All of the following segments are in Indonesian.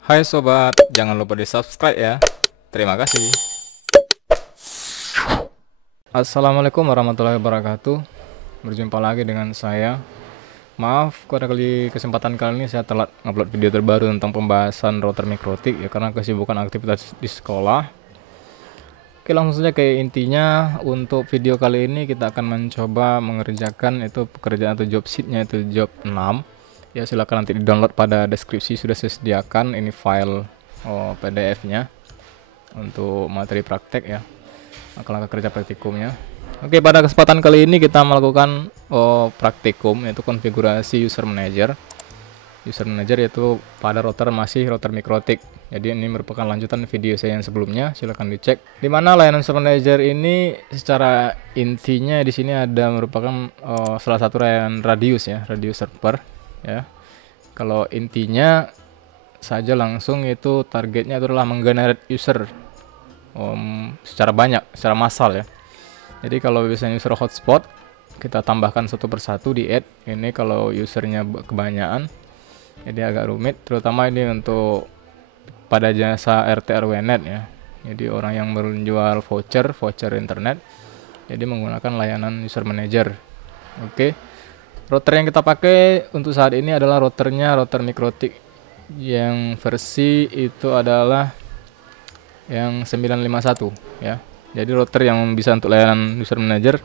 Hai sobat, jangan lupa di subscribe ya. Terima kasih. Assalamualaikum warahmatullahi wabarakatuh. Berjumpa lagi dengan saya. Maaf pada kesempatan kali ini saya telat ngupload video terbaru tentang pembahasan router mikrotik ya, karena kesibukan aktivitas di sekolah. Oke, langsung saja ke intinya. Untuk video kali ini kita akan mencoba mengerjakan itu pekerjaan atau job sheetnya, itu job 6 ya. Silahkan nanti di download, pada deskripsi sudah saya sediakan ini file PDF nya untuk materi praktek ya, langkah-langkah kerja praktikumnya. Oke, pada kesempatan kali ini kita melakukan praktikum, yaitu konfigurasi user manager. User manager yaitu pada router, masih router mikrotik. Jadi ini merupakan lanjutan video saya yang sebelumnya, silahkan dicek. Dimana layanan user manager ini secara intinya di sini ada merupakan salah satu layanan radius ya, radius server ya. Kalau intinya saja langsung itu targetnya adalah menggenerate user secara banyak, secara massal ya. Jadi kalau biasanya user hotspot kita tambahkan satu persatu di add. Ini kalau usernya kebanyakan jadi agak rumit, terutama ini untuk pada jasa RT RW-net ya. Jadi orang yang menjual voucher internet, jadi menggunakan layanan user manager. Oke. Router yang kita pakai untuk saat ini adalah router mikrotik yang versi itu adalah yang 951 ya. Jadi router yang bisa untuk layanan user manager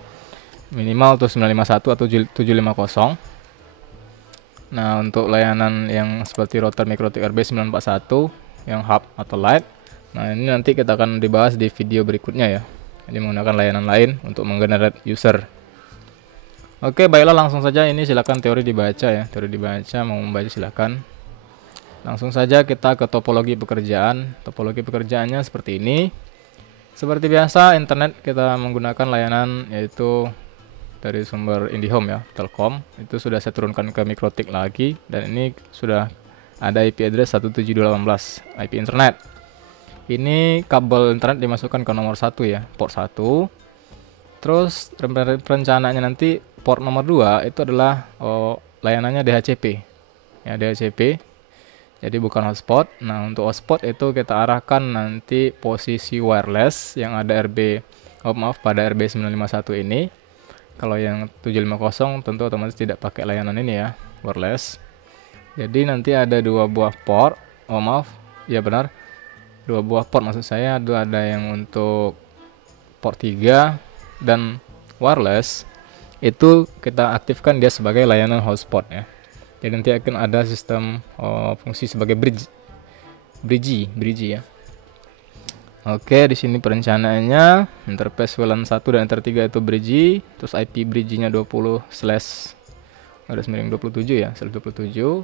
minimal tuh 951 atau 750. Nah, untuk layanan yang seperti router mikrotik RB941 yang hub atau light, nah ini nanti kita akan dibahas di video berikutnya ya. Jadi menggunakan layanan lain untuk menggenerate user. Oke, baiklah, langsung saja. Ini silakan teori dibaca ya. Teori dibaca, mau membaca silakan. Langsung saja kita ke topologi pekerjaan. Topologi pekerjaannya seperti ini. Seperti biasa, internet kita menggunakan layanan yaitu dari sumber IndiHome ya, Telkom. Itu sudah saya turunkan ke mikrotik lagi, dan ini sudah ada IP address 172.18 IP internet. Ini kabel internet dimasukkan ke nomor 1 ya, port 1. Terus perencanaannya nanti port nomor 2 itu adalah layanannya DHCP ya, DHCP. Jadi bukan hotspot. Nah, untuk hotspot itu kita arahkan nanti posisi wireless yang ada pada RB951 ini. Kalau yang 750 tentu otomatis tidak pakai layanan ini ya, wireless. Jadi nanti ada dua buah port. Ya benar. Dua buah port maksud saya, ada yang untuk port 3 dan wireless itu kita aktifkan dia sebagai layanan hotspot ya. Jadi nanti akan ada sistem fungsi sebagai bridge ya. Oke, di sini perencanaannya interface WLAN 1 dan Ether 3 itu bridge, terus IP bridge-nya 20/27 ya, 27.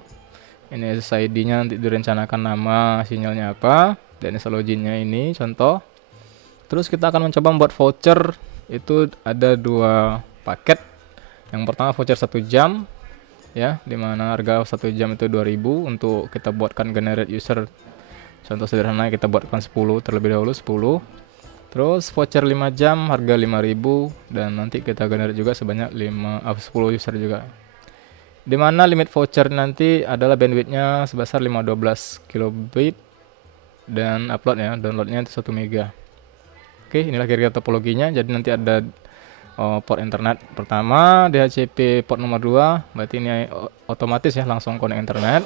Ini SSID-nya nanti direncanakan nama sinyalnya apa, dan asal login-nya ini contoh. Terus kita akan mencoba membuat voucher. Itu ada dua paket. Yang pertama voucher 1 jam ya, dimana harga 1 jam itu 2000 untuk kita buatkan generate user. Contoh sederhana kita buatkan 10 terlebih dahulu, 10. Terus voucher 5 jam harga 5000, dan nanti kita generate juga sebanyak 10 user juga. Dimana limit voucher nanti adalah bandwidthnya sebesar 512 kilobit, dan upload ya, downloadnya itu 1 mega. Oke, inilah kira-kira topologinya. Jadi nanti ada port internet pertama, DHCP port nomor 2, berarti ini otomatis ya langsung connect internet.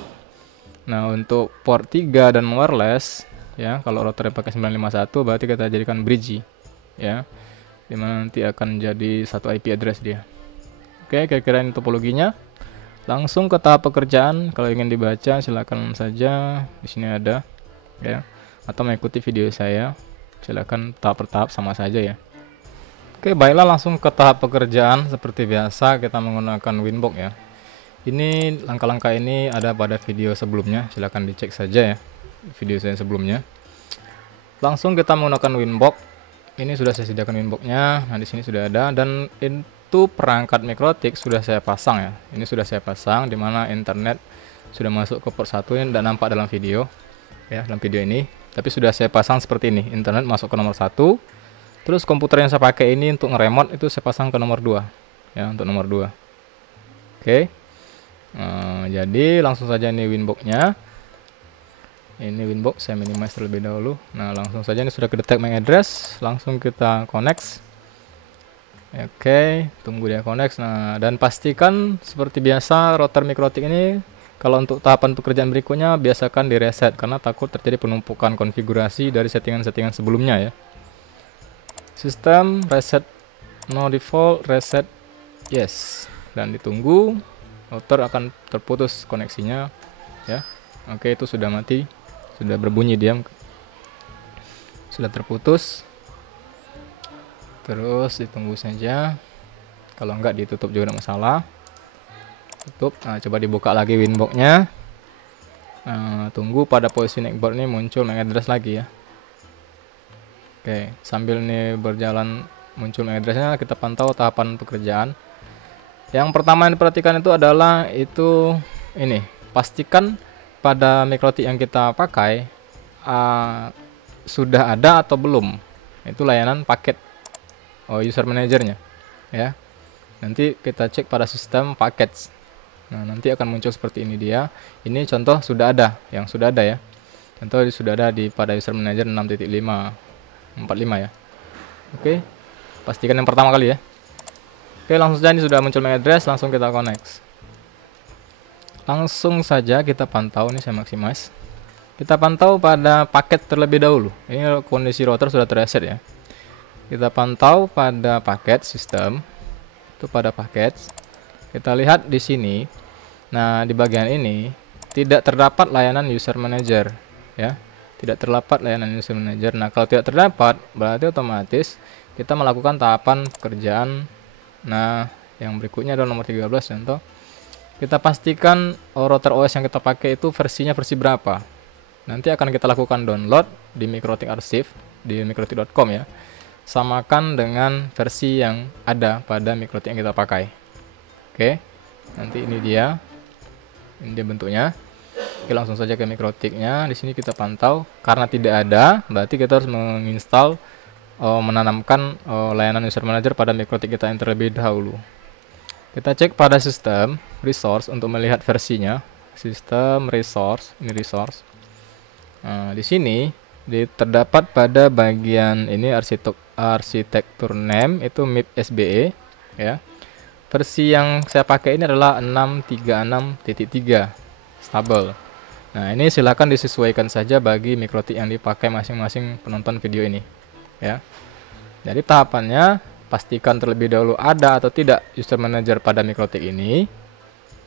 Nah, untuk port 3 dan wireless ya, kalau router pakai 951 berarti kita jadikan bridge ya, dimana nanti akan jadi satu IP address dia. Oke, kira-kira ini topologinya. Langsung ke tahap pekerjaan. Kalau ingin dibaca silakan saja, di sini ada ya, atau mengikuti video saya silakan tahap per tahap sama saja ya. Oke, baiklah, langsung ke tahap pekerjaan. Seperti biasa kita menggunakan Winbox ya. Ini langkah-langkah ini ada pada video sebelumnya, silahkan dicek saja ya video saya sebelumnya. Langsung kita menggunakan Winbox. Ini sudah saya sediakan Winbox-nya. Nah, di sini sudah ada, dan itu perangkat mikrotik sudah saya pasang ya. Ini sudah saya pasang, dimana internet sudah masuk ke port 1, ini tidak nampak dalam video ya, dalam video ini. Tapi sudah saya pasang seperti ini, internet masuk ke nomor 1. Terus komputer yang saya pakai ini untuk nge-remote itu saya pasang ke nomor 2 ya, untuk nomor 2. Oke. Jadi langsung saja ini Winbox-nya. Ini Winbox saya minimize terlebih dahulu. Nah, langsung saja ini sudah kedetek MAC address, langsung kita connect. Oke, tunggu dia connect. Nah, dan pastikan seperti biasa router MikroTik ini kalau untuk tahapan pekerjaan berikutnya biasakan di reset karena takut terjadi penumpukan konfigurasi dari settingan-settingan sebelumnya ya. Sistem reset no default, reset yes, dan ditunggu router akan terputus koneksinya ya. Oke, itu sudah mati, sudah berbunyi diam, sudah terputus. Terus ditunggu saja, kalau enggak ditutup juga tidak masalah. Tutup. Nah, coba dibuka lagi Winbox-nya. Nah, tunggu pada posisi netboard ini muncul MAC address lagi ya. Oke, sambil ini berjalan muncul MAC address-nya, kita pantau tahapan pekerjaan. Yang pertama yang diperhatikan itu adalah ini, pastikan pada MikroTik yang kita pakai sudah ada atau belum. Itu layanan paket user manajernya ya. Nanti kita cek pada sistem package. Nah, nanti akan muncul seperti ini dia. Ini contoh sudah ada, yang sudah ada ya. Contoh sudah ada pada user manager 6.545 ya. Oke, pastikan yang pertama kali ya. Oke, langsung saja ini sudah muncul MAC address, langsung kita connect. Langsung saja kita pantau, ini saya maximize. Kita pantau pada paket terlebih dahulu. Ini kondisi router sudah terreset ya. Kita pantau pada paket sistem, itu pada paket. Kita lihat di sini. Nah, di bagian ini tidak terdapat layanan user manager ya. Tidak terdapat layanan user manager. Nah, kalau tidak terdapat berarti otomatis kita melakukan tahapan pekerjaan. Nah, yang berikutnya adalah nomor 13 contoh. Kita pastikan router OS yang kita pakai itu versinya versi berapa. Nanti akan kita lakukan download di MikroTik Archive di mikrotik.com ya. Samakan dengan versi yang ada pada MikroTik yang kita pakai. Oke, nanti ini dia bentuknya. Oke, langsung saja ke MikroTiknya. Di sini kita pantau, karena tidak ada berarti kita harus menginstal menanamkan layanan user manager pada MikroTik kita yang terlebih dahulu. Kita cek pada sistem resource untuk melihat versinya. Sistem resource, ini resource. Nah, di sini terdapat pada bagian ini arsitektur name itu MIP SBE ya. Versi yang saya pakai ini adalah 636.3 stable. Nah, ini silakan disesuaikan saja bagi MikroTik yang dipakai masing-masing penonton video ini ya. Jadi tahapannya pastikan terlebih dahulu ada atau tidak user manager pada MikroTik ini.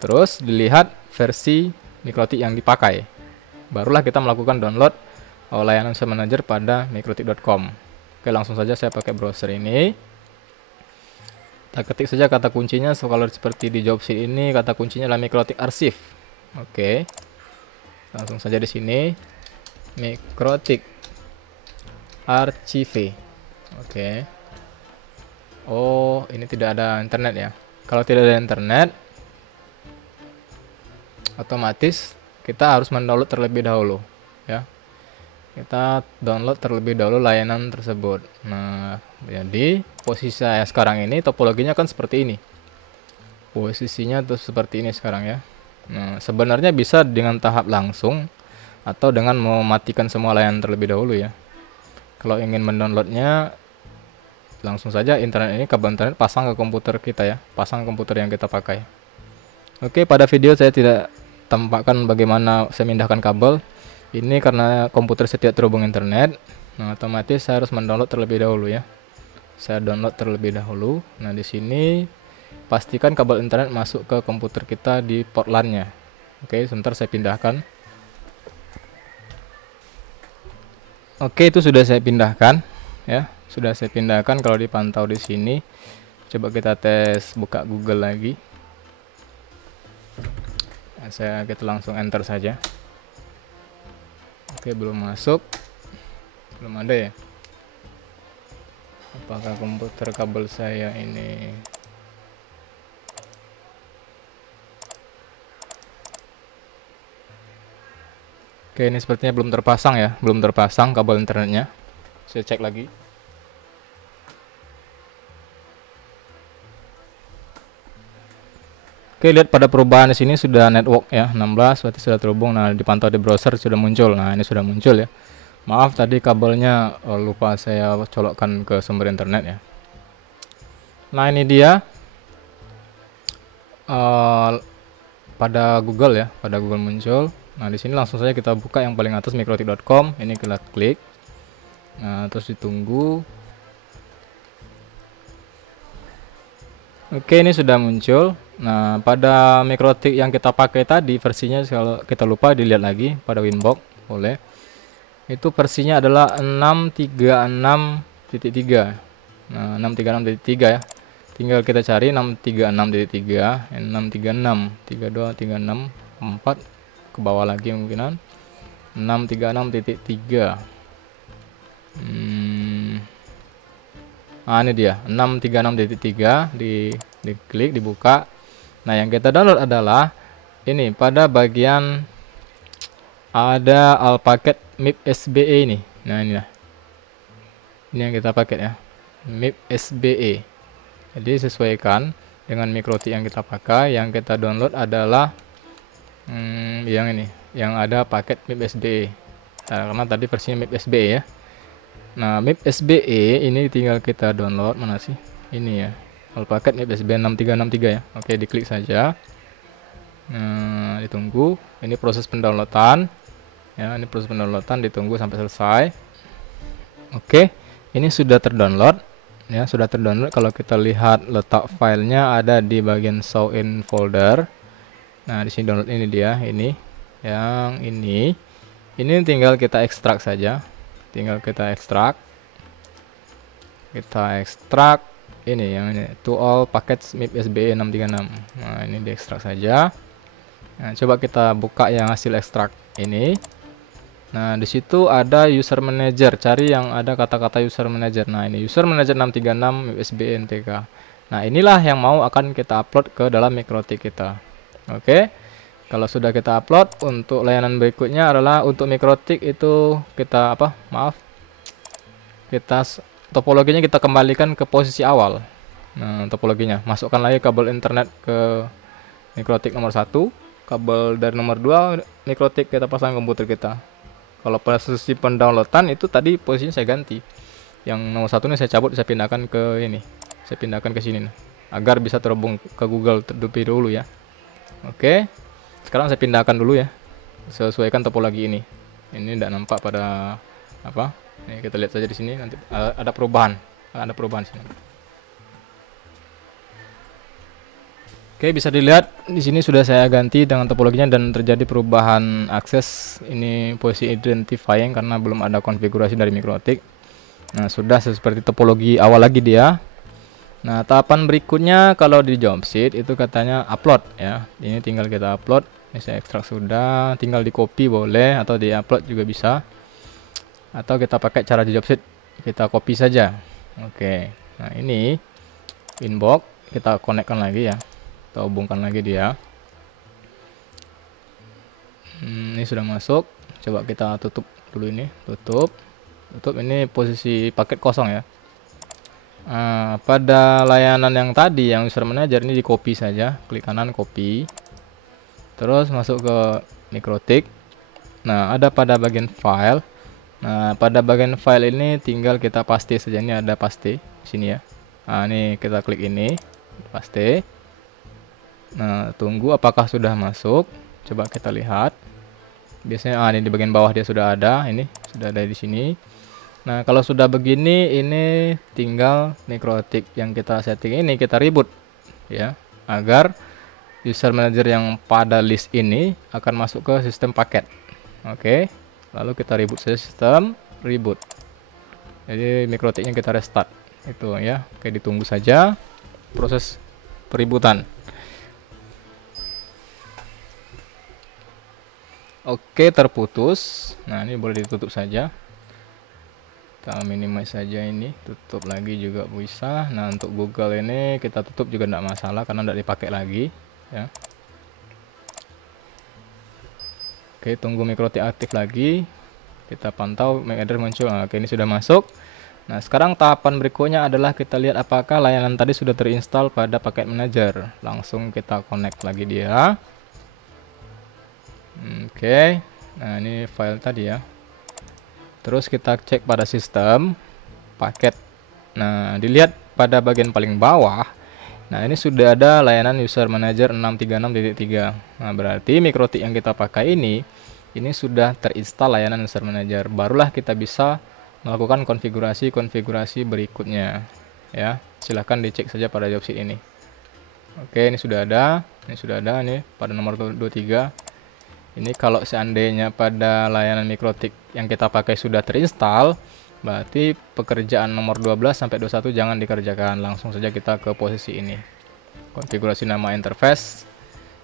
Terus dilihat versi MikroTik yang dipakai. Barulah kita melakukan download layanan user manager pada mikrotik.com. Oke, langsung saja saya pakai browser ini. Kita ketik saja kata kuncinya. Kalau seperti di job sheet ini kata kuncinya adalah MikroTik Archive. Oke, langsung saja di sini MikroTik Archive. Oke. Oh, ini tidak ada internet ya. Kalau tidak ada internet, otomatis kita harus mendownload terlebih dahulu ya. Kita download terlebih dahulu layanan tersebut. Nah, jadi posisi saya sekarang ini topologinya kan seperti ini. Posisinya tuh seperti ini sekarang ya. Nah, sebenarnya bisa dengan tahap langsung atau dengan mematikan semua layanan terlebih dahulu ya. Kalau ingin mendownloadnya, langsung saja internet ini, kabel internet pasang ke komputer kita ya. Pasang ke komputer yang kita pakai. Oke, pada video saya tidak tampakkan bagaimana saya mindahkan kabel. Ini karena komputer saya tidak terhubung internet. Nah, otomatis saya harus mendownload terlebih dahulu ya. Saya download terlebih dahulu. Nah, di sini pastikan kabel internet masuk ke komputer kita di port LAN-nya. Oke, sebentar saya pindahkan. Oke, itu sudah saya pindahkan ya. Sudah saya pindahkan. Kalau dipantau di sini, coba kita tes buka Google lagi. Nah, kita langsung enter saja. Oke, belum masuk, belum ada ya. Apakah komputer kabel saya ini? Oke, ini sepertinya belum terpasang ya, belum terpasang kabel internetnya. Saya cek lagi. Oke, lihat pada perubahan di sini sudah network ya, 16 berarti sudah terhubung. Nah, dipantau di browser sudah muncul. Nah, ini sudah muncul ya. Maaf tadi kabelnya lupa saya colokkan ke sumber internet ya. Nah, ini dia pada Google ya, pada Google muncul. Nah, di sini langsung saja kita buka yang paling atas mikrotik.com. Ini kita klik. Nah, terus ditunggu. Oke, ini sudah muncul. Nah, pada mikrotik yang kita pakai tadi versinya, kalau kita lupa dilihat lagi pada Winbox boleh. Itu versinya adalah 636.3. Nah, 636.3 ya. Tinggal kita cari 636.3, 636, 32, 36, 4 ke bawah lagi mungkinan. 636.3. Nah, ini dia 636.3, diklik, dibuka. Nah, yang kita download adalah ini, pada bagian ada alpaket MIP SBE ini. Nah, ini yang kita pakai ya, MIP SBE. Jadi sesuaikan dengan mikrotik yang kita pakai. Yang kita download adalah yang ini, yang ada paket MIP SBE. Nah, karena tadi versinya MIP SBE ya. Nah, MIP SBE ini tinggal kita download, mana sih? Ini ya, paket MIP SBE 6363 ya. Oke, diklik saja. Nah, ditunggu. Ini proses pendownloadan. Ya, ini proses pendownloadan, ditunggu sampai selesai. Oke, ini sudah terdownload. Ya, sudah terdownload. Kalau kita lihat letak filenya ada di bagian show in folder. Nah, di sini download ini dia, ini. Yang ini. Ini tinggal kita ekstrak saja. Tinggal kita ekstrak. Kita ekstrak ini yang ini, to all packets MIP SBE 636. Nah, ini diekstrak saja. Nah, coba kita buka yang hasil ekstrak ini. Nah, di situ ada user manager, cari yang ada kata-kata user manager. Nah, ini user manager 636 MIP SBE NPK. Nah, inilah yang mau akan kita upload ke dalam mikrotik kita. Oke. Kalau sudah kita upload, untuk layanan berikutnya adalah untuk mikrotik itu kita kita topologinya kita kembalikan ke posisi awal. Nah, topologinya masukkan lagi kabel internet ke mikrotik nomor 1, kabel dari nomor 2 mikrotik kita pasang komputer kita. Kalau posisi pendownloadan itu tadi posisinya saya ganti. Yang nomor 1 ini saya cabut, saya pindahkan ke ini. Saya pindahkan ke sini agar bisa terhubung ke Google terlebih dahulu ya. Oke. Sekarang saya pindahkan dulu ya. Sesuaikan topologi ini. Ini tidak nampak pada apa? Nih, kita lihat saja di sini, nanti ada perubahan. Ada perubahan sini. Oke, bisa dilihat di sini sudah saya ganti dengan topologinya dan terjadi perubahan akses. Ini posisi identifying karena belum ada konfigurasi dari mikrotik. Nah, sudah seperti topologi awal lagi dia. Nah, tahapan berikutnya kalau di job sheet itu katanya upload ya. Ini tinggal kita upload. Ini saya ekstrak sudah, tinggal di copy boleh atau di upload juga bisa. Atau kita pakai cara di job sheet, kita copy saja. Oke. Nah, ini inbox kita konekkan lagi ya. Kita hubungkan lagi dia. Ini sudah masuk. Coba kita tutup dulu ini, tutup. Ini posisi paket kosong ya. Pada layanan yang tadi yang user manager ini di copy saja, klik kanan copy. Terus masuk ke mikrotik. Nah, ada pada bagian file. Nah, pada bagian file ini tinggal kita paste saja. Ini ada paste di sini ya. Nah, ini kita klik ini, paste. Nah, tunggu apakah sudah masuk. Coba kita lihat. Biasanya ini di bagian bawah dia sudah ada. Ini sudah ada di sini. Nah, kalau sudah begini, ini tinggal mikrotik yang kita setting ini kita reboot ya, agar user manager yang pada list ini akan masuk ke sistem paket. Oke. Lalu kita reboot saja sistem, reboot. Jadi mikrotiknya kita restart. Itu ya. Oke, ditunggu saja proses perebootan. Oke, terputus. Nah, ini boleh ditutup saja. Kita minimize saja ini, tutup lagi juga bisa. Nah, untuk Google ini kita tutup juga tidak masalah karena tidak dipakai lagi ya. Oke, tunggu mikrotik aktif lagi. Kita pantau MAC address muncul. Oke, ini sudah masuk. Nah, sekarang tahapan berikutnya adalah kita lihat apakah layanan tadi sudah terinstall pada paket manager. Langsung kita connect lagi dia. Oke. Nah, ini file tadi ya. Terus kita cek pada sistem paket. Nah, dilihat pada bagian paling bawah. Nah, ini sudah ada layanan user manager 636.3. Nah, berarti MikroTik yang kita pakai ini sudah terinstall layanan user manager. Barulah kita bisa melakukan konfigurasi berikutnya ya. Silahkan dicek saja pada job sheet ini. Oke, ini sudah ada nih pada nomor 23. Ini kalau seandainya pada layanan MikroTik yang kita pakai sudah terinstall, berarti pekerjaan nomor 12 sampai 21 jangan dikerjakan. Langsung saja kita ke posisi ini, konfigurasi nama interface,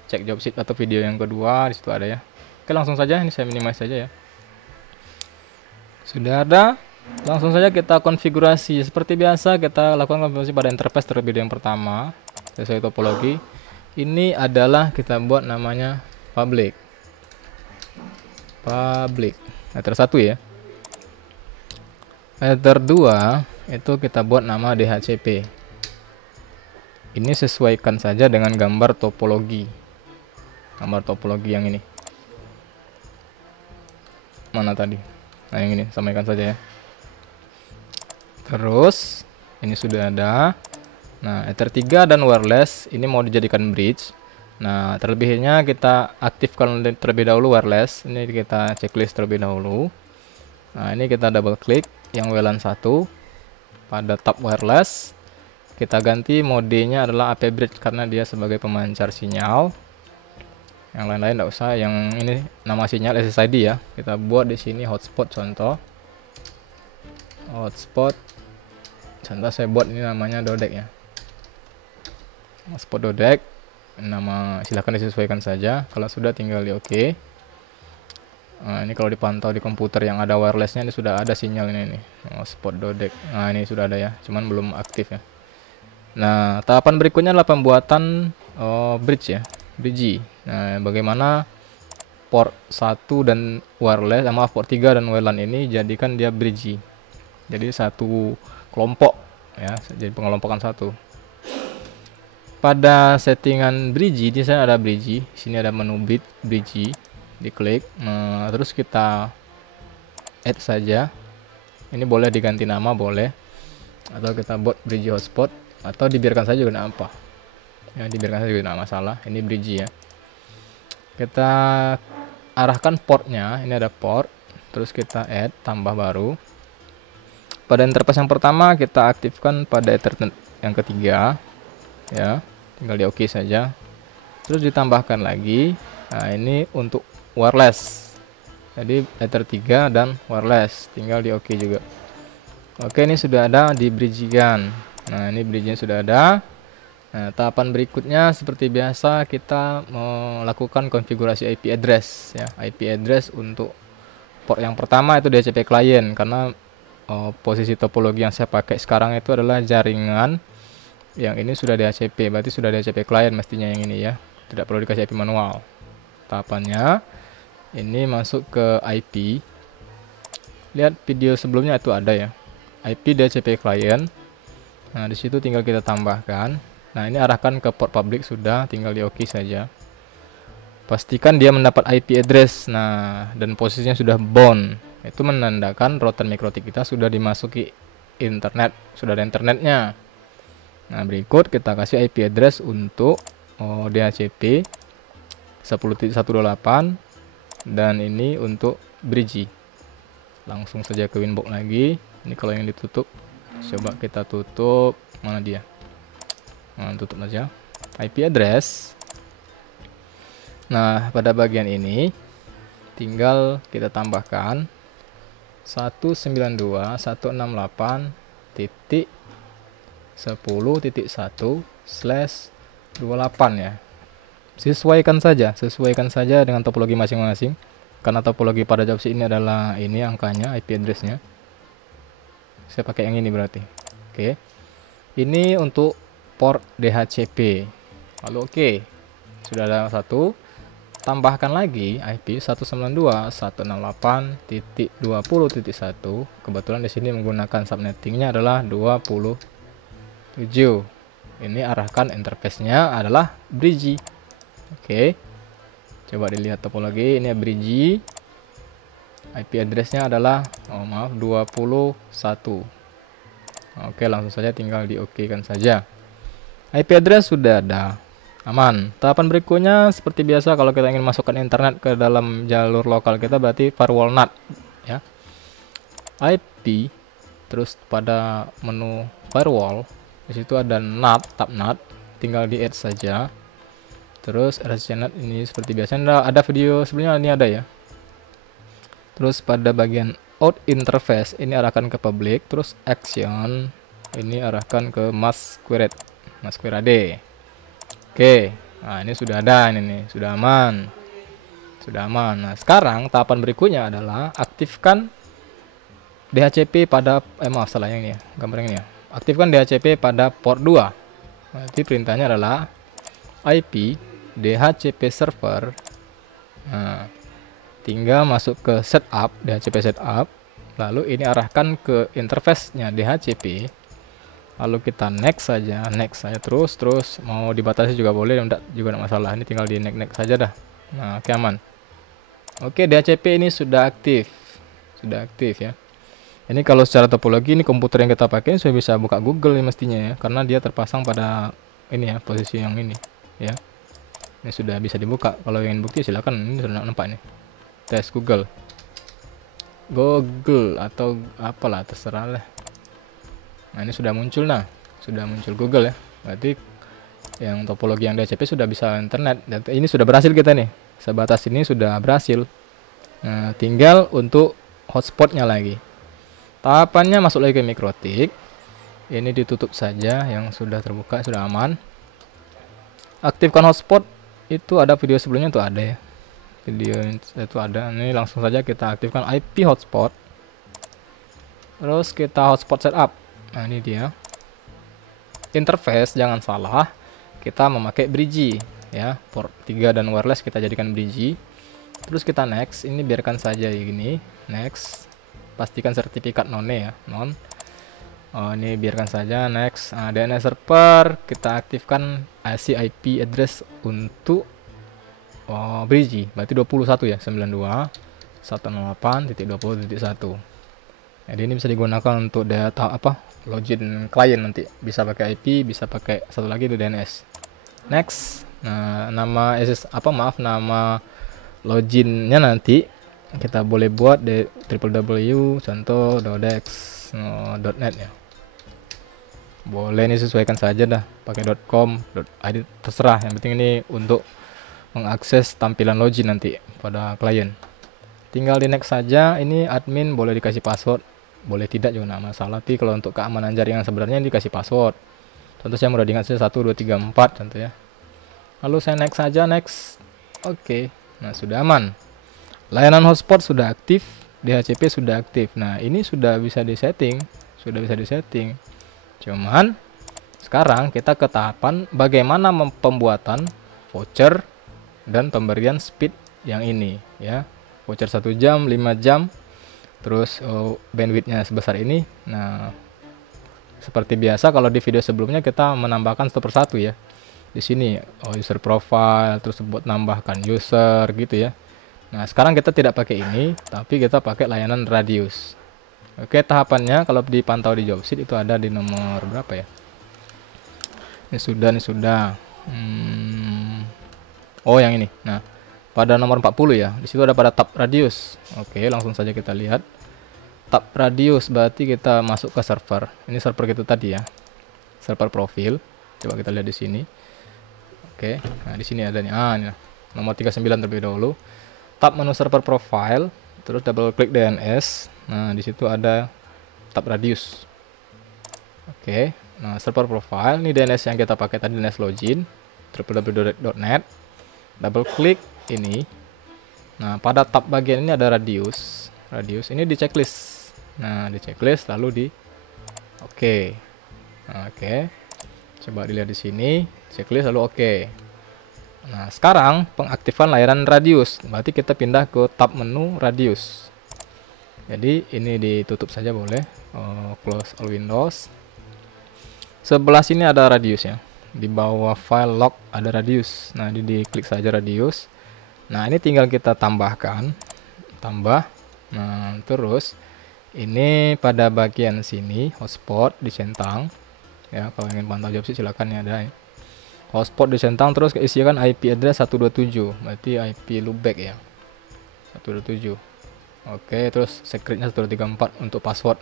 cek job sheet atau video yang kedua, di situ ada ya. Oke, langsung saja ini saya minimize saja ya. Sudah ada, langsung saja kita konfigurasi. Seperti biasa kita lakukan konfigurasi pada interface terlebih dahulu. Yang pertama sesuai topologi ini adalah kita buat namanya public header 1 ya. Header 2 itu kita buat nama DHCP. Ini sesuaikan saja dengan gambar topologi yang ini. Mana tadi? Nah, yang ini sampaikan saja ya. Terus ini sudah ada. Nah, Ether 3 dan wireless ini mau dijadikan bridge. Nah, terlebihnya kita aktifkan terlebih dahulu wireless. Ini kita checklist terlebih dahulu. Nah, ini kita double klik yang WLAN 1 pada tab wireless. Kita ganti modenya adalah AP bridge karena dia sebagai pemancar sinyal. Yang lain-lain tidak usah. Yang ini nama sinyal SSID ya. Kita buat di sini hotspot contoh. Contoh saya buat ini namanya Dodec ya. Hotspot Dodec. Nama silahkan disesuaikan saja. Kalau sudah tinggal di OK. Nah, ini kalau dipantau di komputer yang ada wirelessnya ini sudah ada sinyal ini. Hotspot Dodec. Nah, ini sudah ada ya. Cuman belum aktif ya. Nah, tahapan berikutnya adalah pembuatan bridge ya. Bridge. Nah, bagaimana port 1 dan wireless, port 3 dan WLAN ini jadikan dia bridge. Jadi satu kelompok ya, jadi pengelompokan satu. Pada settingan bridge di sana ada bridge, sini ada menu bridge, diklik. Nah, terus kita add saja. Ini boleh diganti nama boleh, atau kita buat bridge hotspot, atau dibiarkan saja juga apa. Ya, dibiarkan saja juga tidak masalah. Ini bridge ya. Kita arahkan portnya. Ini ada port. Terus kita add, tambah baru. Pada interface yang pertama kita aktifkan pada Ethernet yang ketiga. Ya, tinggal di OK saja. Terus ditambahkan lagi. Nah, ini untuk wireless. Jadi Ether 3 dan wireless. Tinggal di OK juga. Oke, ini sudah ada di bridge-kan. Nah, ini bridge-nya sudah ada. Nah, tahapan berikutnya seperti biasa kita melakukan konfigurasi IP address ya. IP address untuk port yang pertama itu DHCP client karena posisi topologi yang saya pakai sekarang itu adalah jaringan yang ini sudah DHCP, berarti sudah DHCP client mestinya yang ini ya. Tidak perlu dikasih IP manual. Tahapannya ini masuk ke IP. Lihat video sebelumnya itu ada ya. IP DHCP client. Nah, di situ tinggal kita tambahkan. Nah, ini arahkan ke port public sudah, tinggal di OK saja. Pastikan dia mendapat IP address. Nah, dan posisinya sudah bound. Itu menandakan router MikroTik kita sudah dimasuki internet, sudah ada internetnya. Nah, berikut kita kasih IP address untuk DHCP 10.128 dan ini untuk bridge. Langsung saja ke Winbox lagi. Ini kalau yang ditutup, coba kita tutup. Mana dia? Nah, tutup aja IP address. Nah, pada bagian ini tinggal kita tambahkan 192.168.10.1/28 ya. Sesuaikan saja dengan topologi masing-masing karena topologi pada job sheet ini adalah ini angkanya IP addressnya. Saya pakai yang ini berarti. Oke. Ini untuk port DHCP. Lalu oke. Sudah ada satu. tambahkan lagi IP 192.168.20.1. Kebetulan di sini menggunakan subnettingnya adalah 27. Ini arahkan interface-nya adalah Brigi. Oke. Coba dilihat topologi, ini Brigi. IP address-nya adalah 21. Oke, langsung saja tinggal di OK kan saja. IP address sudah ada. Aman. Tahapan berikutnya seperti biasa, kalau kita ingin masukkan internet ke dalam jalur lokal kita berarti firewall NAT ya. IP, terus pada menu firewall di situ ada NAT, tab NAT, tinggal di add saja. Terus RSCNet ini seperti biasa, ada video sebelumnya, ini ada ya. Terus pada bagian out interface ini arahkan ke public, terus action ini arahkan ke masquerade. Oke, nah ini sudah ada, ini nih, sudah aman. Nah, sekarang tahapan berikutnya adalah aktifkan DHCP pada, salah yang ini ya, gambar yang ini ya. Aktifkan DHCP pada port 2. Berarti perintahnya adalah IP DHCP server. Nah, tinggal masuk ke setup, DHCP setup. Lalu ini arahkan ke interface-nya DHCP. Lalu kita next saja terus mau dibatasi juga boleh, enggak juga enggak masalah. Ini tinggal di next saja dah. Nah, oke, aman. Oke, DHCP ini sudah aktif ya. Ini kalau secara topologi, ini komputer yang kita pakai sudah bisa buka Google ya mestinya ya, karena dia terpasang pada ini ya, posisi yang ini ya. Ini sudah bisa dibuka. Kalau ingin bukti silakan, ini sudah nampak nih. Tes Google atau apalah, terserah lah. Nah, ini sudah muncul, Google ya. Berarti yang topologi yang DHCP sudah bisa internet. Dan ini sudah berhasil kita nih. Sebatas ini sudah berhasil. Nah, tinggal untuk hotspotnya lagi. Tahapannya masuk lagi ke Mikrotik. Ini ditutup saja, yang sudah terbuka sudah aman. Aktifkan hotspot, itu ada video sebelumnya tuh ada ya. Video itu ada. Ini langsung saja kita aktifkan IP hotspot. Terus kita hotspot setup. Nah, ini dia. Interface jangan salah, kita memakai Brigi ya. Port 3 dan wireless kita jadikan Brigi. Terus kita next, ini biarkan saja gini. Next. Pastikan sertifikat none ya, non. Oh, ini biarkan saja, next. Nah, DNS server kita aktifkan IC IP address untuk Brigi. Berarti 21 ya, 92.168.20.1. Jadi ini bisa digunakan untuk data login klien nanti. Bisa pakai IP, bisa pakai satu lagi itu DNS. Next. Nah, nama nama loginnya nanti kita boleh buat di www.contoh.dex.net ya. Boleh, ini sesuaikan saja dah, pakai .com, .id terserah. Yang penting ini untuk mengakses tampilan login nanti pada klien. Tinggal di next saja. Ini admin boleh dikasih password, boleh tidak juga nggak masalah. Tapi kalau untuk keamanan jaringan sebenarnya dikasih password. Contoh saya mudah diingat saja 1 2 3 4 contoh ya. Lalu saya next saja, next. Oke. Nah, sudah aman. Layanan hotspot sudah aktif, DHCP sudah aktif. Nah, ini sudah bisa disetting, Cuman sekarang kita ke tahapan bagaimana pembuatan voucher dan pemberian speed yang ini ya. Voucher 1 jam, 5 jam. Terus bandwidthnya sebesar ini. Nah, seperti biasa kalau di video sebelumnya kita menambahkan satu persatu ya. Di sini user profile, terus buat nambahkan user gitu ya. Nah, sekarang kita tidak pakai ini, tapi kita pakai layanan radius. Oke, tahapannya kalau dipantau di Jobsit itu ada di nomor berapa ya? Ini sudah. Oh, yang ini. Nah, pada nomor 40 ya. Di situ ada pada tab radius. Oke, langsung saja kita lihat. Tab radius berarti kita masuk ke server. Ini server kita tadi ya. Server profil. Coba kita lihat di sini. Oke, nah di sini ada nih. Ini nomor 39 terlebih dahulu. Tab menu server profile, terus double klik DNS. Nah, di situ ada tab radius. Oke, nah server profile ini DNS yang kita pakai tadi, DNS login www.net. Double klik ini. Nah, pada tab bagian ini ada radius. Radius ini di checklist. Nah, di checklist lalu di oke. Nah, oke. Coba dilihat di sini, checklist lalu oke. Nah, sekarang pengaktifan layanan radius. Berarti kita pindah ke tab menu radius. Jadi ini ditutup saja boleh. Close all windows. Sebelah sini ada radius ya. Di bawah file log ada radius. Nah, ini diklik saja radius. Nah, ini tinggal kita tambahkan. Tambah. Nah, terus ini pada bagian sini hotspot dicentang. Ya, kalau ingin pantau jobsit silakan ya, ada ya. Hotspot dicentang, terus keisikan IP address 127. Berarti IP loopback ya. 127. Oke, terus secretnya 134 untuk password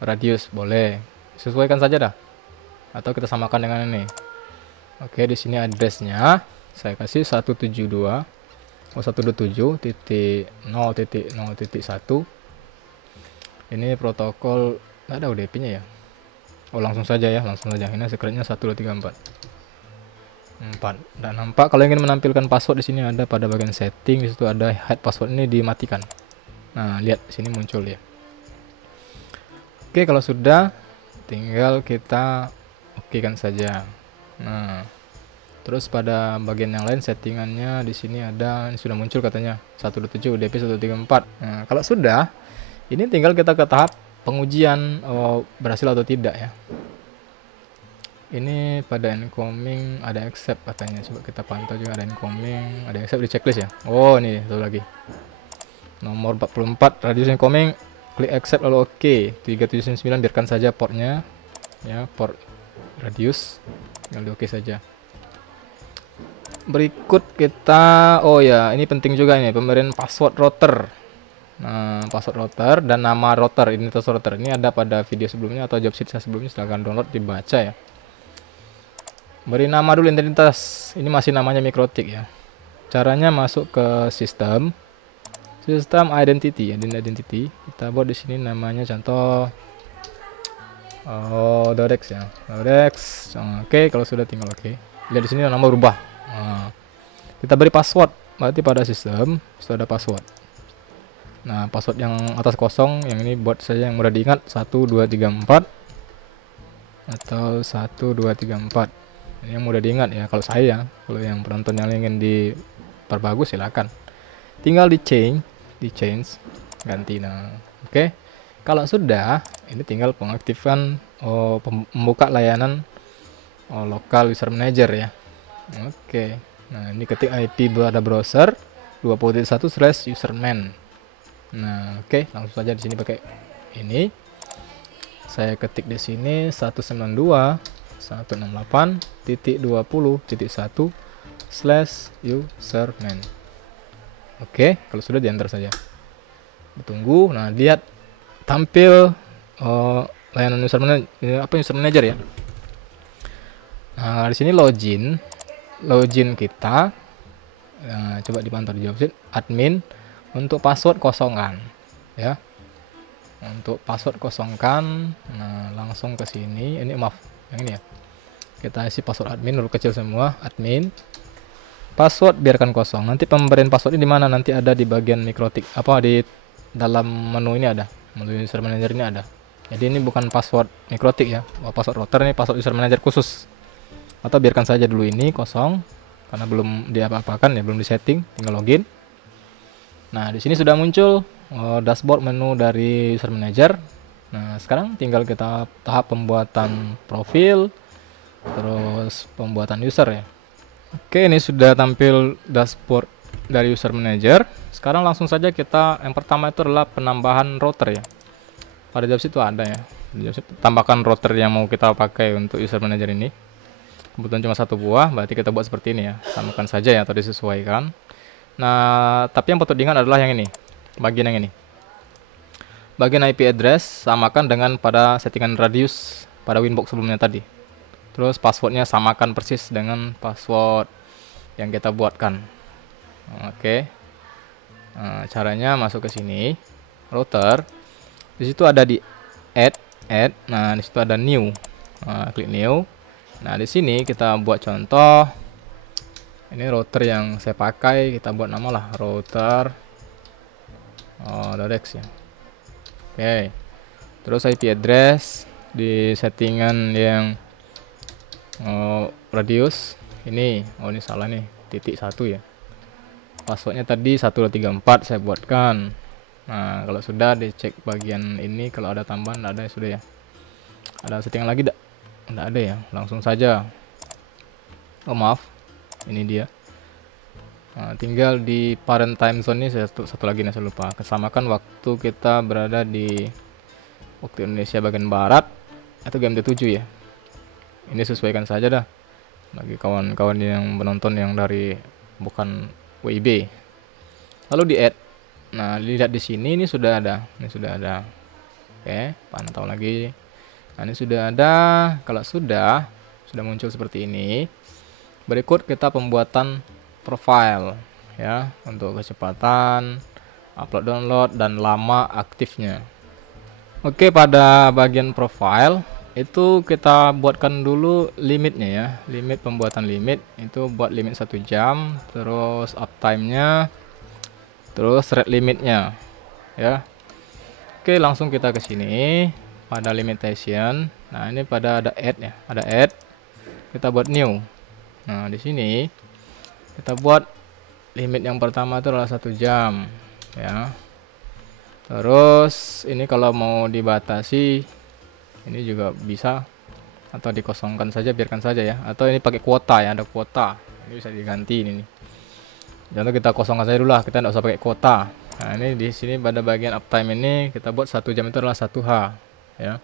radius boleh. Sesuaikan saja dah. Atau kita samakan dengan ini. Oke, di sini addressnya saya kasih 127.0.0.1. Ini protokol nggak ada UDP-nya ya. Langsung saja ya, langsung saja. Ini secretnya 1234. 4. Dan nampak kalau ingin menampilkan password di sini ada pada bagian setting, di situ ada hide password, ini dimatikan. Nah, lihat sini muncul ya. Oke, kalau sudah tinggal kita oke kan saja. Nah, terus pada bagian yang lain settingannya di sini ada, ini sudah muncul katanya 127 UDP 134. Nah, kalau sudah, ini tinggal kita ke tahap pengujian berhasil atau tidak ya. Ini pada incoming ada accept katanya. Coba kita pantau juga, ada incoming, ada accept di checklist ya. Oh, ini satu lagi. Nomor 44 radius incoming, klik accept lalu oke. 379 biarkan saja portnya ya, port radius tinggal di oke saja. Berikut kita, oh ya ini penting juga ini, pemberian password router. Nah, password router dan nama router, identitas router ini ada pada video sebelumnya atau jobsit saya sebelumnya, silahkan download dibaca ya. Beri nama dulu identitas, ini masih namanya Mikrotik ya. Caranya masuk ke sistem identity. Kita buat di sini namanya contoh Dodex ya. Dodex. Oke, kalau sudah tinggal oke. Lihat di sini nama berubah. Nah, kita beri password. Berarti pada sistem sudah ada password. Nah, password yang atas kosong, yang ini buat saja yang mudah diingat 1234 atau 1234. Ini yang mudah diingat ya kalau saya. Kalau yang penonton yang ingin diperbagus silakan. Tinggal di change ganti. Nah, oke. Kalau sudah, ini tinggal pengaktifan membuka layanan local user manager ya. Oke. Nah, ini ketik IP pada browser 20.1/userman. Nah, oke, langsung saja di sini pakai ini. Saya ketik di sini 192.168.20.1/userman. Oke, kalau sudah diantar saja. Ditunggu. Nah, lihat tampil layanan user manager ya. Nah, di sini login kita. Nah, coba dipantau di jobsit admin untuk password kosongkan ya. Untuk password kosongkan. Nah, langsung ke sini. Ini maaf, yang ini ya. Kita isi password admin huruf kecil semua, admin. Password biarkan kosong. Nanti pemberian password ini di mana? Nanti ada di bagian Mikrotik. Apa di dalam menu ini ada. Menu user manager ini ada. Jadi ini bukan password Mikrotik ya. Password router ini password user manager khusus. Atau biarkan saja dulu ini kosong karena belum diapa-apakan ya, belum disetting, tinggal login. Nah, di sini sudah muncul dashboard menu dari user manager. Nah, sekarang tinggal kita tahap pembuatan profil, terus pembuatan user ya. Oke, ini sudah tampil dashboard dari user manager. Sekarang langsung saja kita, yang pertama itu adalah penambahan router ya. Pada jobsit itu ada ya. Tambahkan router yang mau kita pakai untuk user manager ini. Kebetulan cuma satu buah, berarti kita buat seperti ini ya. Samakan saja ya atau disesuaikan. Nah, tapi yang patut diingat adalah yang ini. Bagian yang ini. Bagian IP address samakan dengan pada settingan radius pada Winbox sebelumnya tadi. Terus passwordnya samakan persis dengan password yang kita buatkan. Oke. Nah, caranya masuk ke sini, router. Di situ ada di add. Nah, di situ ada new. Nah, klik new. Nah, di sini kita buat contoh. Ini router yang saya pakai, kita buat nama lah router Dodex ya. Oke. Terus IP address di settingan yang radius ini. Oh, ini salah nih. 1.1 ya. Passwordnya tadi 1234 saya buatkan. Nah, kalau sudah dicek bagian ini, kalau ada tambahan ada ya sudah ya. Ada settingan lagi enggak ada ya, langsung saja. Oh maaf, ini dia. Nah, tinggal di parent time zone ini satu lagi nih, saya lupa. Kesamakan waktu kita berada di waktu Indonesia bagian barat atau GMT 7 ya. Ini sesuaikan saja dah bagi kawan-kawan yang menonton yang dari bukan WIB. Lalu di add. Nah, lihat di sini ini sudah ada. Ini sudah ada. Oke, pantau lagi. Nah, ini sudah ada. Kalau sudah muncul seperti ini. Berikut kita pembuatan profile ya, untuk kecepatan upload download dan lama aktifnya. Oke, pada bagian profile itu kita buatkan dulu limitnya ya. Limit pembuatan limit itu buat limit 1 jam, terus uptime-nya, terus rate limitnya ya. Oke, langsung kita ke sini pada limitation. Nah, ini pada ada add ya, ada add. Kita buat new. Nah, di sini kita buat limit yang pertama itu adalah 1 jam ya. Terus ini kalau mau dibatasi ini juga bisa, atau dikosongkan saja, biarkan saja ya. Atau ini pakai kuota ya, ada kuota. Ini bisa diganti ini nih. Jangan kita kosongkan saja dulu lah, kita tidak usah pakai kuota. Nah, ini di sini pada bagian uptime ini kita buat 1 jam itu adalah 1H ya.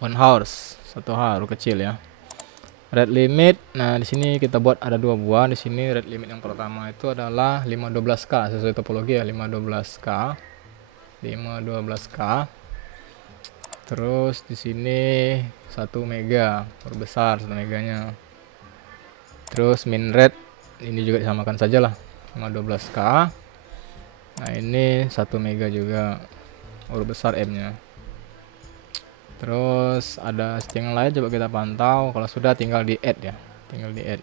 1 hours, 1H huruf kecil ya. Rate limit, nah di sini kita buat ada 2 buah. Di sini rate limit yang pertama itu adalah 512K sesuai topologi ya, 512K. 512K. Terus di sini 1 mega, perbesar 1 meganya. Terus min rate ini juga disamakan saja lah, 512K. Nah, ini 1 mega juga, huruf besar M-nya. Terus ada settingan lain, coba kita pantau. Kalau sudah tinggal di add ya, tinggal di add.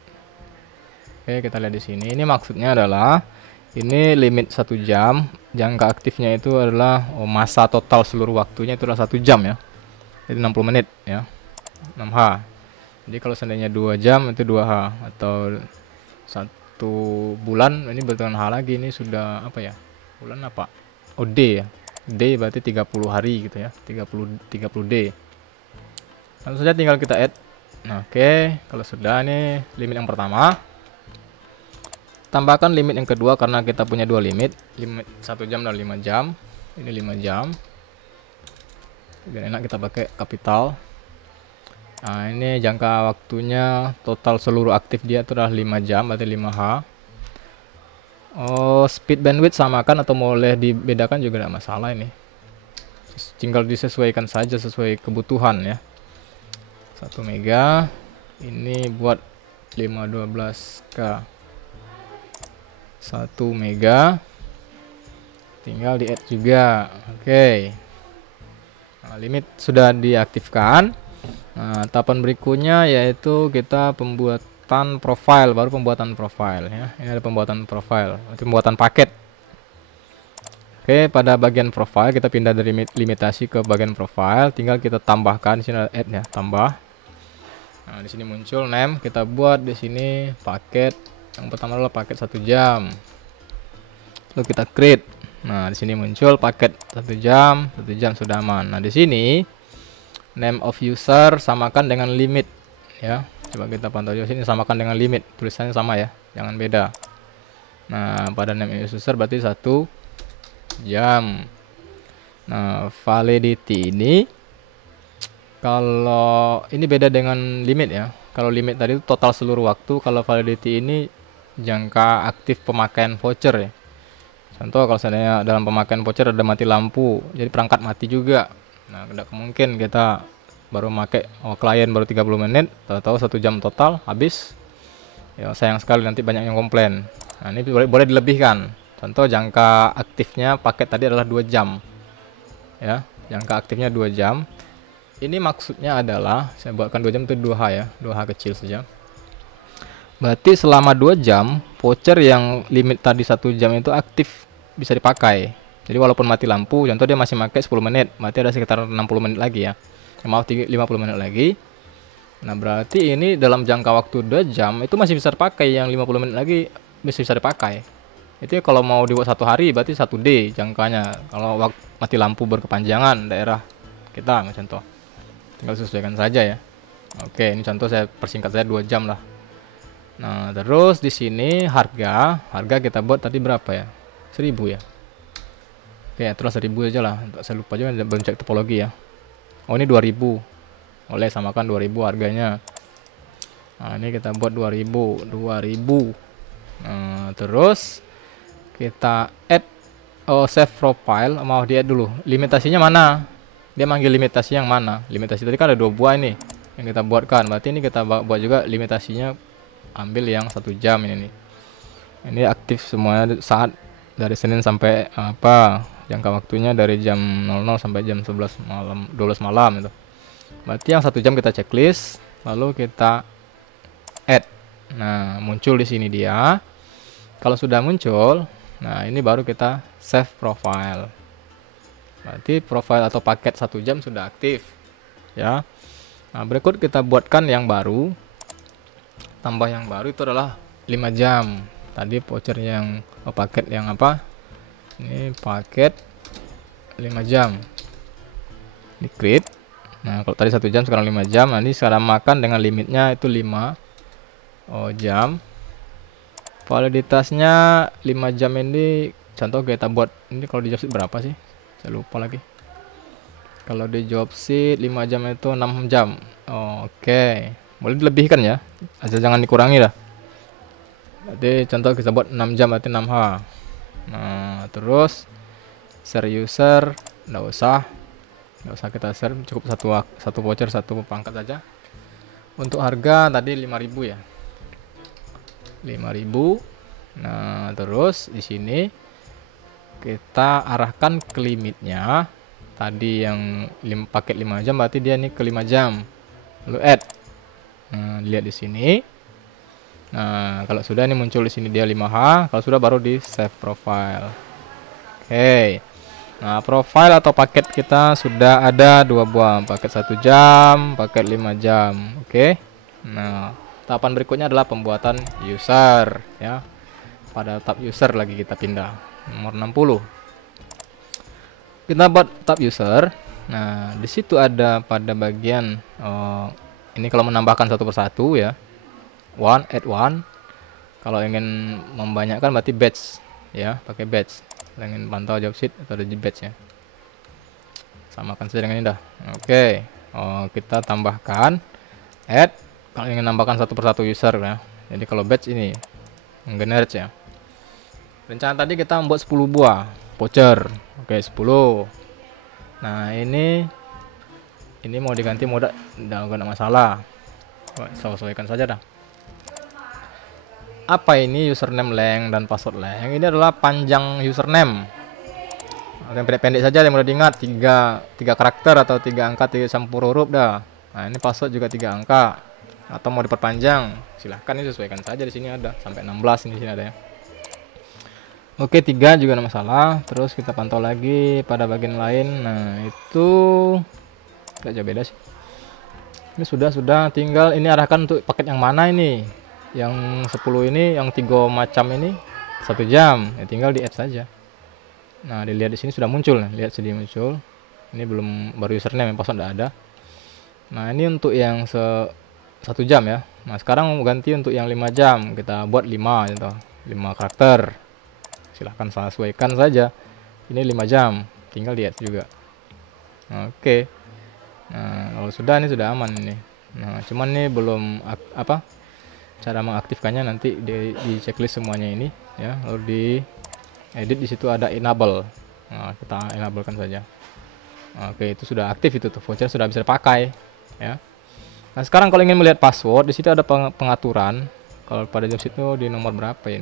Oke, kita lihat di sini. Ini maksudnya adalah ini limit 1 jam, jangka aktifnya itu adalah masa total seluruh waktunya itu adalah 1 jam ya. Jadi 60 menit ya. 6H. Jadi kalau seandainya 2 jam itu 2H, atau 1 bulan ini berhitungan H lagi. Ini sudah apa ya? Bulan apa? Oh, D ya. D berarti 30 hari gitu ya, 30 D. Langsung saja tinggal kita add. Nah, oke, kalau sudah ini limit yang pertama. Tambahkan limit yang kedua karena kita punya 2 limit 1 jam dan 5 jam. Ini 5 jam. Biar enak kita pakai kapital. Nah, ini jangka waktunya total seluruh aktif dia itu adalah 5 jam, berarti 5H. Oh, speed bandwidth samakan atau boleh dibedakan juga tidak masalah ini. Tinggal disesuaikan saja sesuai kebutuhan ya. 1 mega. Ini buat 512K. 1 mega. Tinggal di add juga. Oke. Nah, limit sudah diaktifkan. Nah, tahapan berikutnya yaitu kita pembuatan profile, baru pembuatan profile ya. Ini ada pembuatan profile, pembuatan paket. Oke, pada bagian profile kita pindah dari limitasi ke bagian profile, tinggal kita tambahkan. Di sini ada add ya, tambah. Nah, di sini muncul name, kita buat di sini paket. Yang pertama adalah paket 1 jam. Lalu kita create. Nah, di sini muncul paket 1 jam, 1 jam sudah aman. Nah, di sini name of user samakan dengan limit ya. Coba kita pantau di sini, samakan dengan limit, tulisannya sama ya, jangan beda. Nah, pada name of user berarti 1 jam. Nah, validity ini kalau ini beda dengan limit ya. Kalau limit tadi itu total seluruh waktu, kalau validity ini jangka aktif pemakaian voucher ya. Contoh kalau seandainya dalam pemakaian voucher ada mati lampu, jadi perangkat mati juga. Nah, tidak mungkin kita baru pakai klien baru 30 menit, tahu-tahu 1 jam total habis. Ya, sayang sekali, nanti banyak yang komplain. Nah, ini boleh dilebihkan. Contoh jangka aktifnya paket tadi adalah 2 jam. Ya, jangka aktifnya 2 jam. Ini maksudnya adalah saya buatkan 2 jam itu 2H ya, 2H kecil saja. Berarti selama 2 jam voucher yang limit tadi 1 jam itu aktif, bisa dipakai. Jadi walaupun mati lampu, contoh dia masih pakai 10 menit, berarti ada sekitar 60 menit lagi ya. Maaf, 50 menit lagi. Nah, berarti ini dalam jangka waktu 2 jam itu masih bisa dipakai, yang 50 menit lagi masih bisa dipakai. Itu ya kalau mau dibuat 1 hari berarti 1 day jangkanya. Kalau mati lampu berkepanjangan daerah kita, contoh. Tinggal sesuaikan saja ya. Oke, ini contoh saya persingkat saya 2 jam lah. Nah, terus di sini harga kita buat tadi berapa ya? 1000 ya. Oke, terus 1000 aja lah. Saya lupa juga belum cek topologi ya. Oh, ini 2000. Oleh samakan 2000 harganya. Nah, ini kita buat 2000. Nah, terus kita add save profile, mau dia dulu. Limitasinya mana? Dia manggil limitasi yang mana? Limitasi tadi kan ada 2 buah ini yang kita buatkan. Berarti ini kita buat juga limitasinya, ambil yang 1 jam ini nih. Ini aktif semuanya saat dari Senin sampai jangka waktunya dari jam 00 sampai jam 11 malam, 12 malam itu. Berarti yang 1 jam kita checklist, lalu kita add. Nah, muncul di sini dia. Kalau sudah muncul, nah ini baru kita save profile. Berarti profile atau paket 1 jam sudah aktif ya. Nah, berikut kita buatkan yang baru. Tambah yang baru itu adalah 5 jam. Tadi voucher yang paket yang apa? Ini paket 5 jam. Di create. Nah, kalau tadi 1 jam sekarang 5 jam. Nanti sekarang makan dengan limitnya itu 5 jam. Validitasnya 5 jam ini contoh kita buat ini. Kalau di jobsit berapa sih? Saya lupa lagi. Kalau di jobsit 5 jam itu 6 jam. Oke. Boleh dilebihkan ya. Asal jangan dikurangi dah. Berarti contoh kita buat 6 jam berarti 6H. Nah, terus share user enggak usah kita share, cukup satu voucher, 1 pangkat saja. Untuk harga tadi 5000 ya. 5000. Nah, terus di sini kita arahkan ke limitnya. Tadi yang paket 5 jam berarti dia nih ke 5 jam. Lalu add. Nah, lihat di sini. Nah, kalau sudah ini muncul di sini dia 5H, kalau sudah baru di save profile. Oke. Nah, profile atau paket kita sudah ada 2 buah, paket 1 jam, paket 5 jam. Oke. Nah, tahapan berikutnya adalah pembuatan user ya. Pada tab user lagi kita pindah. Nomor 60. Kita buat tab user. Nah, di situ ada pada bagian ini kalau menambahkan satu persatu ya. Add one. Kalau ingin membanyakkan berarti batch ya, pakai batch. Kalau ingin pantau jobsit atau ada di batch ya. Samakan saja dengan ini dah. Oke. Kita tambahkan add kalau ingin nambahkan satu persatu user ya. Jadi kalau batch ini generate ya. Rencana tadi kita membuat 10 buah voucher. Oke, 10. Nah, ini mau diganti mode, enggak ada masalah. Sesuaikan saja dah. Apa ini username length dan password length? Ini adalah panjang username. Yang pendek-pendek saja yang mudah diingat, 3 karakter atau 3 angka 3 campur huruf dah. Nah, ini password juga 3 angka. Atau mau diperpanjang, silahkan, ini sesuaikan saja. Di sini ada sampai 16 ini, di sini ada ya. Oke, 3 juga ada masalah. Terus kita pantau lagi pada bagian lain. Nah, itu enggak jauh beda sih. Ini sudah tinggal ini arahkan untuk paket yang mana ini. Yang 10 ini, yang 3 macam ini 1 jam. Ya, tinggal di add saja. Nah, dilihat di sini sudah muncul. Nah, lihat sedih muncul. Ini belum, baru username, yang password enggak ada. Nah, ini untuk yang 1 jam ya. Nah, sekarang ganti untuk yang 5 jam. Kita buat 5 gitu. 5 karakter. Silahkan sesuaikan saja. Ini 5 jam. Tinggal di add juga. Oke. Nah, kalau sudah, ini sudah aman ini. Nah, cuman ini belum cara mengaktifkannya nanti di checklist semuanya ini ya. Lalu di edit, di situ ada enable. Nah, kita enablekan saja. Oke, itu sudah aktif, itu tuh voucher sudah bisa dipakai ya. Nah, sekarang kalau ingin melihat password, di situ ada pengaturan. Kalau pada jobsit itu di nomor berapa ya?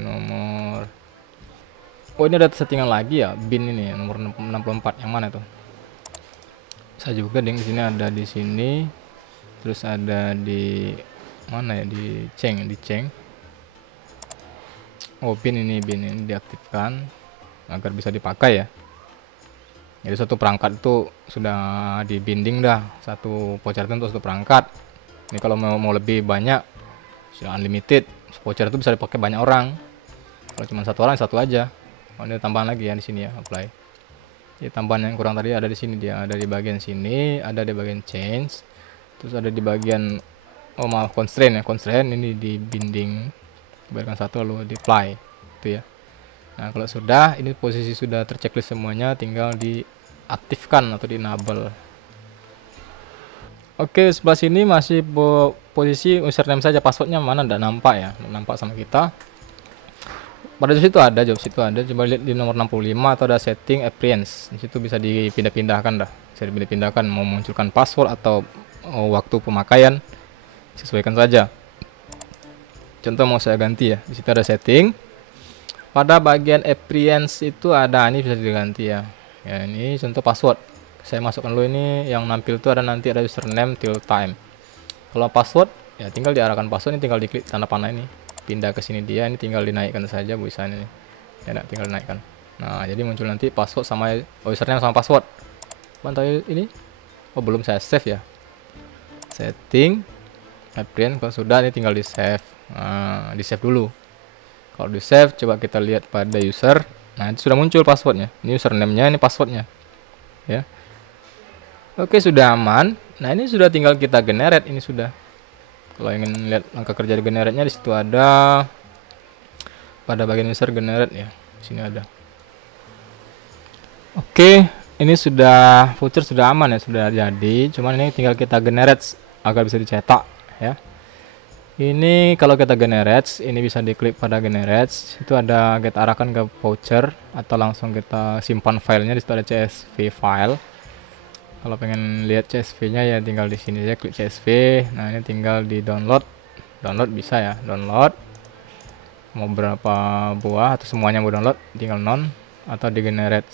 Ini ada settingan lagi ya, bin ini ya, nomor 64. Yang mana tuh? Bisa juga di sini, ada di sini. Terus ada di mana ya, di ceng. Bin ini diaktifkan agar bisa dipakai ya. Jadi satu perangkat itu sudah dibinding dah, satu voucher itu untuk satu perangkat. Ini kalau mau lebih banyak, unlimited voucher itu bisa dipakai banyak orang. Kalau cuma satu orang, satu aja. Oh, ini tambahan lagi ya di sini ya, apply. Jadi tambahan yang kurang tadi ada di sini, dia ada di bagian sini, ada di bagian change, terus ada di bagian constraint ya, constraint ini di binding, biarkan satu lalu di apply itu ya. Nah kalau sudah, ini posisi sudah terchecklist semuanya, tinggal diaktifkan atau di enable. Oke, sebelah sini masih posisi username saja, passwordnya mana enggak nampak ya, enggak nampak sama kita. Pada job situ ada, coba lihat di nomor 65 atau ada setting appearance. Di situ bisa dipindah-pindahkan dah. Bisa dipindah-pindahkan mau munculkan password atau waktu pemakaian. Sesuaikan saja. Contoh mau saya ganti ya. Di situ ada setting. Pada bagian appearance itu ada, ini bisa diganti ya. Ya, ini contoh password. Saya masukkan dulu, ini yang nampil itu ada nanti ada username till time. Kalau password ya tinggal diarahkan password, ini tinggal diklik tanda panah ini, pindah ke sini dia, ini tinggal dinaikkan saja bisa ini ya, tinggal dinaikkan. Nah jadi muncul nanti password sama username sama password. Mantap ini. Oh belum saya save ya, setting appearance. Kalau sudah ini tinggal di save. Nah, di save dulu. Kalau di save coba kita lihat pada user. Nah itu sudah muncul passwordnya, ini username-nya, ini passwordnya ya. Oke sudah aman. Nah ini sudah tinggal kita generate, ini sudah. Kalau ingin lihat langkah kerja di generate-nya, di situ ada pada bagian user generate ya, di sini ada. Oke, ini sudah voucher sudah aman ya, sudah jadi. Cuman ini tinggal kita generate agar bisa dicetak ya. Ini kalau kita generate, ini bisa diklik pada generate. Itu ada kita arahkan ke voucher atau langsung kita simpan filenya. Di situ ada CSV file. Kalau pengen lihat CSV-nya ya tinggal di sini aja, klik CSV. Nah ini tinggal di download, bisa ya, download. Mau berapa buah atau semuanya mau download, tinggal non atau di generate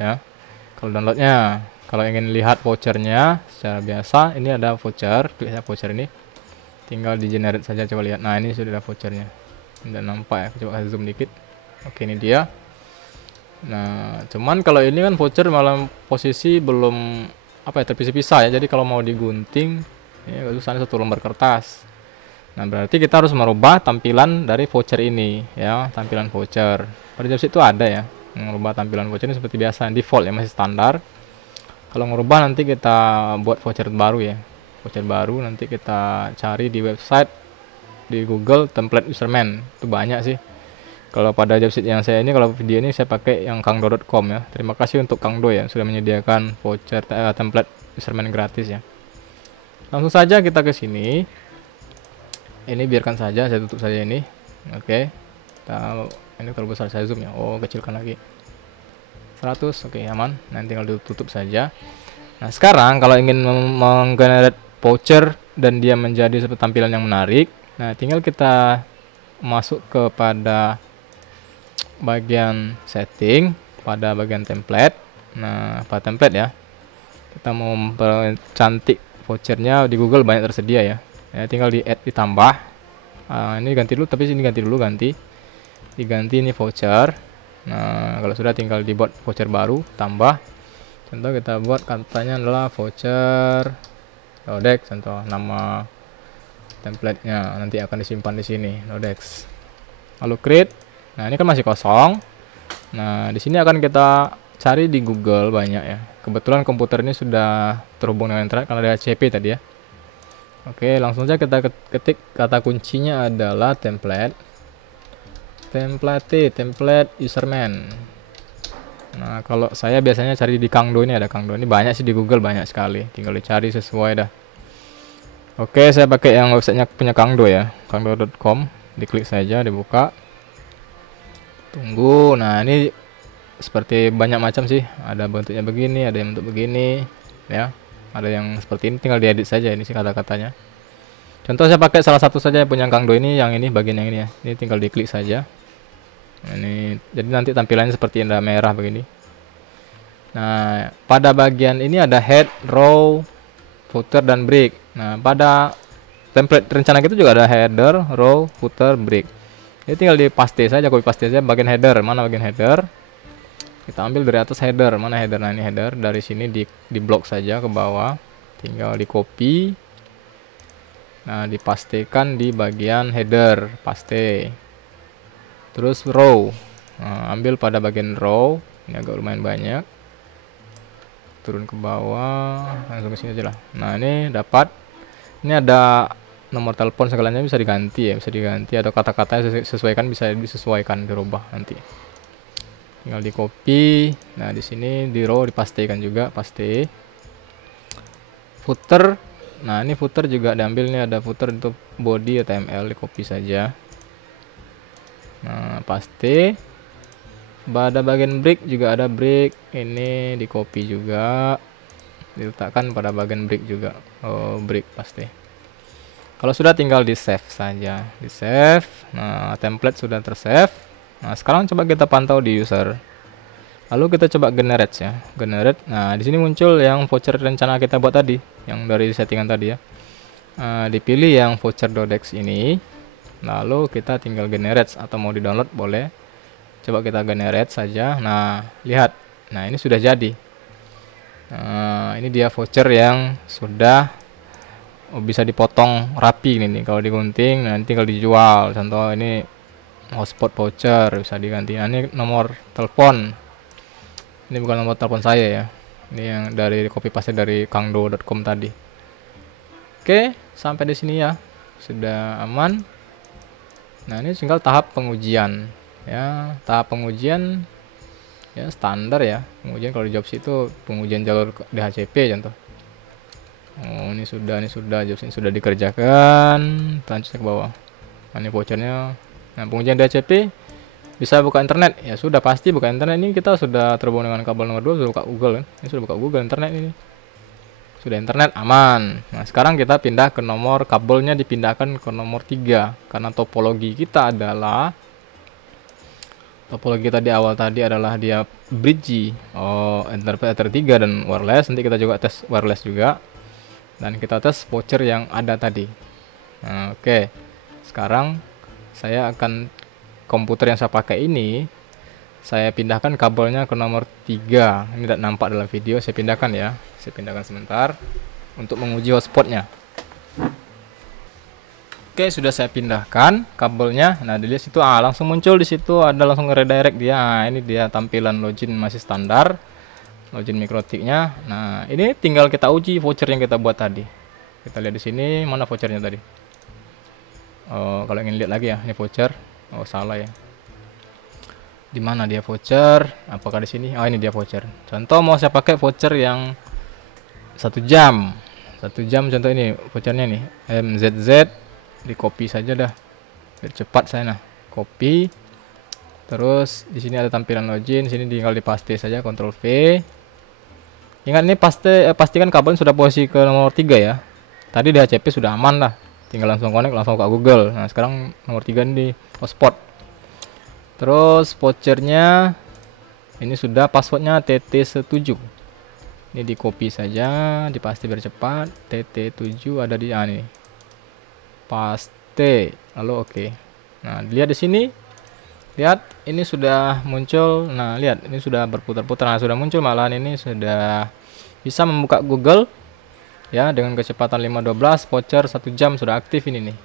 ya. Kalau downloadnya, kalau ingin lihat vouchernya secara biasa, ini ada voucher, klik saja voucher ini, tinggal di generate saja, coba lihat. Nah ini sudah ada vouchernya, tidak nampak ya, coba zoom dikit. Oke ini dia. Nah cuman kalau ini kan voucher malam posisi belum apa ya, terpisah-pisah ya, jadi kalau mau digunting ya susah, satu lembar kertas. Nah berarti kita harus merubah tampilan dari voucher ini ya, tampilan voucher pada jobs itu ada ya, merubah tampilan voucher ini seperti biasa default ya, masih standar. Kalau merubah nanti kita buat voucher baru ya, voucher baru nanti kita cari di website, di Google template userman, itu banyak sih. Kalau pada website yang saya ini, kalau video ini saya pakai yang kangdo.com ya. Terima kasih untuk Kangdo ya, sudah menyediakan voucher template userman gratis ya. Langsung saja kita ke sini. Ini biarkan saja, saya tutup saja ini. Oke. Ini kalau besar saya zoom ya. Oh, kecilkan lagi. 100. Oke, aman. Nanti tinggal ditutup saja. Nah, sekarang kalau ingin menggenerate voucher dan dia menjadi seperti tampilan yang menarik, nah tinggal kita masuk kepada bagian setting, pada bagian template. Nah pada template ya, kita mau mempercantik vouchernya, di Google banyak tersedia ya, tinggal di add, ditambah. Ini ganti dulu, tapi sini ganti dulu, diganti ini voucher. Nah kalau sudah tinggal dibuat voucher baru, tambah. Contoh kita buat katanya adalah voucher Lodex, contoh nama templatenya nanti akan disimpan di sini, Lodex. Lalu create. Nah ini kan masih kosong. Nah di sini akan kita cari di Google banyak ya. Kebetulan komputer ini sudah terhubung dengan internet karena ada HCP tadi ya. Oke, langsung saja kita ketik kata kuncinya adalah template userman. Nah kalau saya biasanya cari di Kangdo, ini ada Kangdo, ini banyak sih di Google, banyak sekali, tinggal dicari sesuai dah. Oke, saya pakai yang websitenya punya Kangdo ya, kangdo.com. Diklik saja, dibuka. Tunggu. Nah ini seperti banyak macam sih, ada bentuknya begini, ada yang bentuk begini ya, ada yang seperti ini, tinggal diedit saja ini sih kata-katanya. Contoh saya pakai salah satu saja punya Kangdo ini, yang ini bagian yang ini ya, ini tinggal diklik saja. Ini jadi nanti tampilannya seperti ada merah begini. Nah pada bagian ini ada head, row, footer dan break. Nah pada template rencana kita juga ada header, row, footer, break. Ini tinggal di paste saja, copy paste saja bagian header. Mana bagian header? Kita ambil dari atas header. Mana header? Nah ini header, dari sini di blok saja ke bawah. Tinggal di copy. Nah, dipastikan di bagian header, paste. Terus row, nah, ambil pada bagian row, ini agak lumayan banyak. Turun ke bawah, langsung ke sini aja lah. Nah, ini dapat, ini ada nomor telepon segalanya bisa diganti ya, bisa diganti, atau kata-katanya sesuaikan, bisa disesuaikan, dirubah nanti. Tinggal di copy. Nah, di sini di row dipastikan juga, paste. Footer, nah ini footer juga diambil, nih ada footer untuk body atau ML, di copy saja. Nah, paste. Pada bagian break juga ada break, ini di copy juga, diletakkan pada bagian break juga. Oh, break paste. Kalau sudah tinggal di save saja, di save. Nah, template sudah tersave. Nah, sekarang coba kita pantau di user. Lalu kita coba generate ya, generate. Nah, di sini muncul yang voucher rencana kita buat tadi, yang dari settingan tadi ya. Dipilih yang voucher.dex ini. Lalu kita tinggal generate, atau mau di download boleh. Coba kita generate saja. Nah, lihat. Nah, ini sudah jadi. Ini dia voucher yang sudah bisa dipotong rapi ini nih. Kalau digunting nanti tinggal dijual. Contoh ini hotspot voucher bisa diganti. Nah, ini nomor telepon. Ini bukan nomor telepon saya ya. Ini yang dari copy paste dari kangdo.com tadi. Oke, sampai di sini ya. Sudah aman. Nah, ini tinggal tahap pengujian ya. Tahap pengujian ya standar ya. Pengujian kalau di jobs itu pengujian jalur DHCP contoh. Oh, ini sudah jobs ini sudah dikerjakan. Lanjut ke bawah. Nah, ini vouchernya. Nah, pengujian DHCP bisa buka internet ya, sudah pasti buka internet. Ini kita sudah terhubung dengan kabel nomor 2, sudah buka Google kan. Ini sudah buka Google internet ini. Sudah internet aman. Nah, sekarang kita pindah ke nomor, kabelnya dipindahkan ke nomor 3 karena topologi kita adalah di awal tadi adalah dia bridge. Oh, Etherpad Ether 3 dan wireless. Nanti kita juga tes wireless juga. Dan kita tes voucher yang ada tadi. Nah, oke. Sekarang saya akan komputer yang saya pakai ini, saya pindahkan kabelnya ke nomor 3. Ini tidak nampak dalam video, saya pindahkan ya. Saya pindahkan sebentar untuk menguji hotspotnya. Oke, sudah saya pindahkan kabelnya. Nah, dilihat situ langsung muncul di situ, ada langsung redirect dia. Nah, ini dia tampilan login masih standar. Login mikrotiknya. Nah, ini tinggal kita uji voucher yang kita buat tadi. Kita lihat di sini mana vouchernya tadi. Oh, kalau ingin lihat lagi ya, ini voucher. Oh, salah ya. Di mana dia voucher? Apakah di sini? Oh, ini dia voucher. Contoh mau saya pakai voucher yang 1 jam. 1 jam contoh ini vouchernya nih. MZZ, di copy saja dah. Biar cepat saya nah. Copy. Terus di sini ada tampilan login, sini tinggal dipaste saja, Ctrl V. Ingat ini pastikan kabel sudah posisi ke nomor 3 ya. Tadi DHCP sudah aman lah. Tinggal langsung connect, langsung ke Google. Nah, sekarang nomor 3 ini hotspot. Terus vouchernya ini sudah passwordnya TT7. Ini di copy saja, dipaste biar cepat. TT7 ada di nih. Paste. Lalu oke. Nah, lihat di sini. Lihat, ini sudah muncul. Nah, lihat, ini sudah berputar-putar. Nah, sudah muncul malahan ini sudah bisa membuka Google. Ya, dengan kecepatan 512, voucher 1 jam sudah aktif ini nih.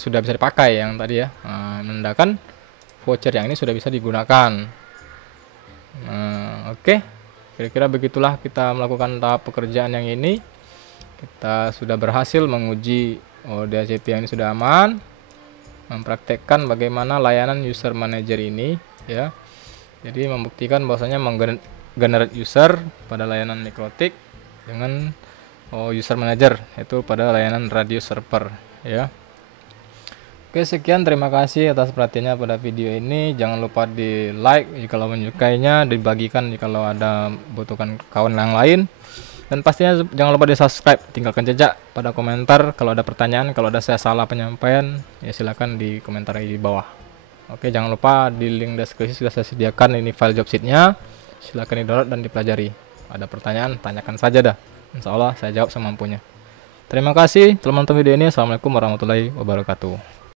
Sudah bisa dipakai yang tadi ya. Nah, menandakan voucher yang ini sudah bisa digunakan. Nah, oke. Kira-kira begitulah kita melakukan tahap pekerjaan yang ini. Kita sudah berhasil menguji DHCP yang ini sudah aman. Mempraktekkan bagaimana layanan user manager ini ya. Jadi membuktikan bahwasanya menggenerate user pada layanan mikrotik dengan user manager yaitu pada layanan radio server ya. Oke, sekian, terima kasih atas perhatiannya pada video ini. Jangan lupa di like jika menyukainya, dibagikan jika ada butuhkan kawan yang lain, dan pastinya jangan lupa di subscribe. Tinggalkan jejak pada komentar kalau ada pertanyaan, kalau ada saya salah penyampaian ya silakan di komentar di bawah. Oke, jangan lupa di link deskripsi sudah saya sediakan ini file job sheetnya, silakan di download dan dipelajari. Ada pertanyaan tanyakan saja dah, insya Allah saya jawab semampunya. Terima kasih telah menonton video ini. Assalamualaikum warahmatullahi wabarakatuh.